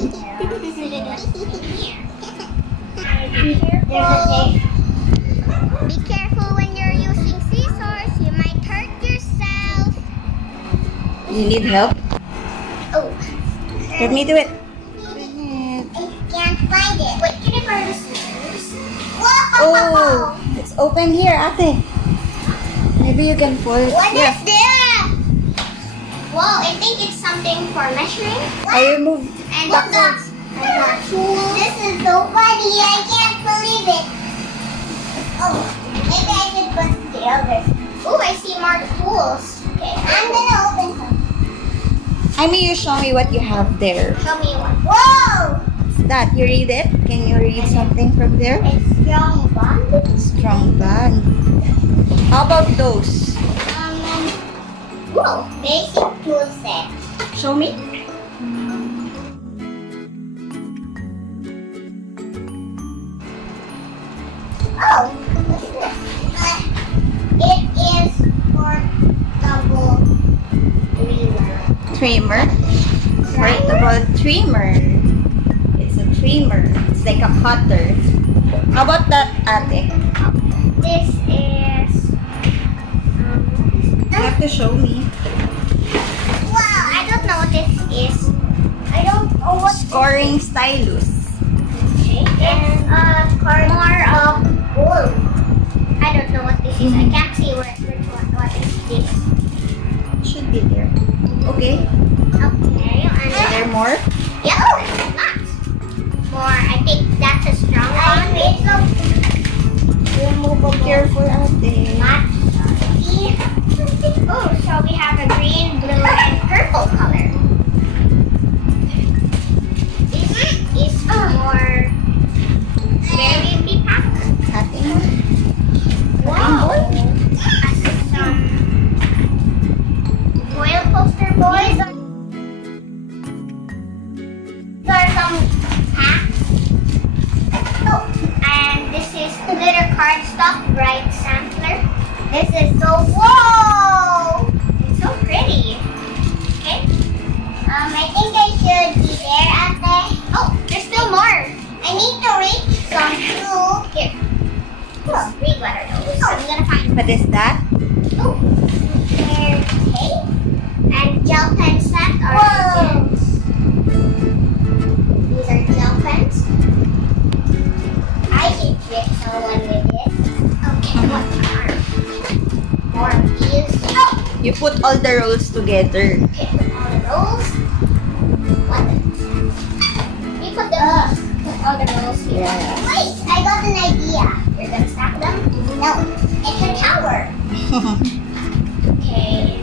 Be careful when you're using scissors. You might hurt yourself. You need help? Oh. Let me do it. I can't find it. Wait, can I borrow the scissors? Oh, it's open here, ate. Maybe you can pull it. What Here. is this? Wow, I think it's something for measuring. I remove And backwards. This is so funny. I can't believe it. Oh, maybe I should put the others. Oh, I see more tools. Okay, I'm gonna open some. I mean, you show me what you have there. Show me one. Whoa! What's that? You read it? Can you read something from there? It's strong bond. Strong band. How about those? Whoa, basic tool set. Show me. Oh, what's this? It is portable trimmer. Trimmer. Portable trimmer. It's a trimmer. It's like a cutter. How about that, ate? This is. You have to show me. Wow, I don't know what this is. I don't know what. Scoring stylus. Okay. And more of wool. I don't know what this is. I can't see what is this. Should be there. Okay. Okay. And Is there more? yeah, lots more. I think that's a strong one. Removable. Careful, ate. Lots. Oh, so we have a green, blue, and purple color. This is more very pack. Cutting. Wow. Some foil poster boys. These are some packs. Oh, and this is glitter cardstock bright sampler. This is so whoa! It's so pretty. Okay. I think I should be there at the. Oh, there's still more. I need to reach some glue. Here. Oh, read what are those? I'm gonna find. What is that? Oh, there's tape and gel pen set are these. These are gel pens. I can trick someone with this. Okay, what are more of these? Oh, You put all the rolls together. okay, put all the rolls. What? You put all the rolls here. Yeah. Wait, I got an idea. You're gonna stack them? No, it's a tower. Okay.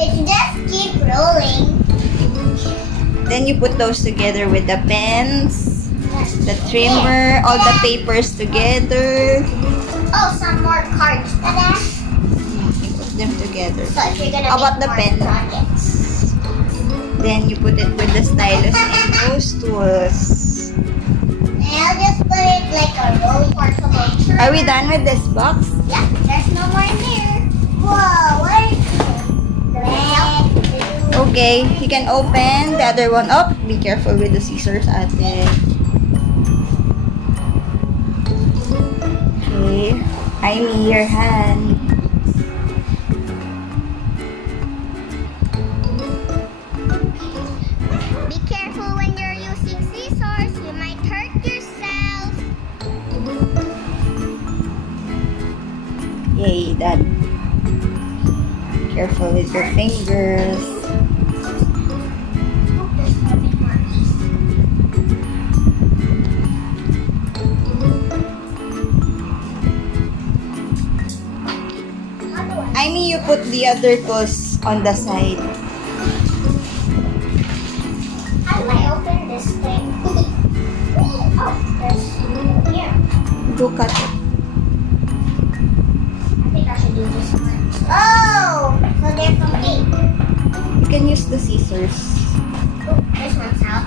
It just keep rolling. Then you put those together with the pens, the trimmer, all the papers together. Oh, some more cards. Ta-da! You put them together. So if you're gonna How about make the more pen? projects. Then you put it with the stylus and those tools. I'll just put it like a roll portable trimmer. Are we done with this box? Yeah, there's no more in there. Whoa, what is this? Okay, you can open the other one up. Be careful with the scissors, ate. Okay, I need your hand. Be careful when you're using scissors. You might hurt yourself. Yay, done. Careful with your fingers. I mean, you put the other tools on the side. How do I open this thing? Oh, there's here. Go cut it. I think I should do this one. Oh, so there's some tape. You can use the scissors. Oh, this one's out.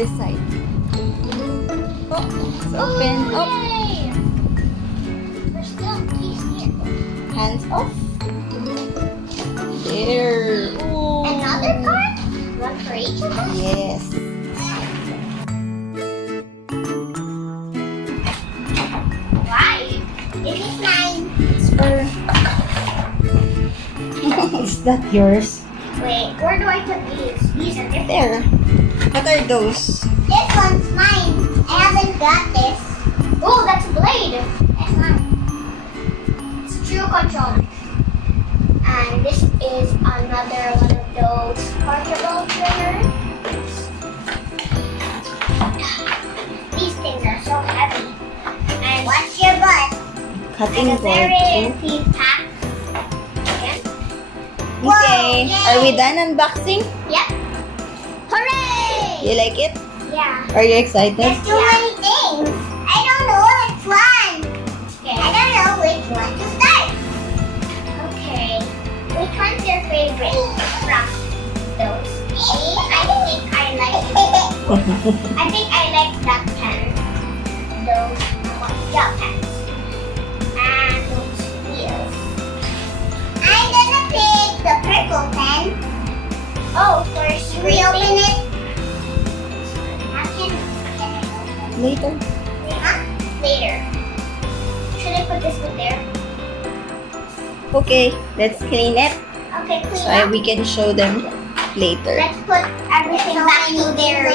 this side. Oh, it's open. Oh, Yay! There's still keys here. hands off. There. Oh. Another card? One for each of us? Yes. Why? This is mine. It's for... Is that yours? Wait, where do I put these? These are different. There. What are those? This one's mine. I haven't got this. Oh, that's a blade. That's mine. It's true controller. And this is another one of those portable trimmers. These things are so heavy. And watch your butt. Cutting And a board very too. empty pack. Again. Okay. Whoa, Are we yay. done unboxing? Yep. Hooray! You like it? Yeah. Are you excited? There's too many things. I don't know which one. Okay. I don't know which one to start. Okay. Which one's your favorite from those? Me? I think I like I think I like that pen. Those gel pens. And those wheels. I'm gonna pick the purple pen. Oh, first should we open it? Can I open Later. it? Huh? Later. Should I put this one there? Okay, let's clean it Okay, clean so up. we can show them later. Let's put everything back to their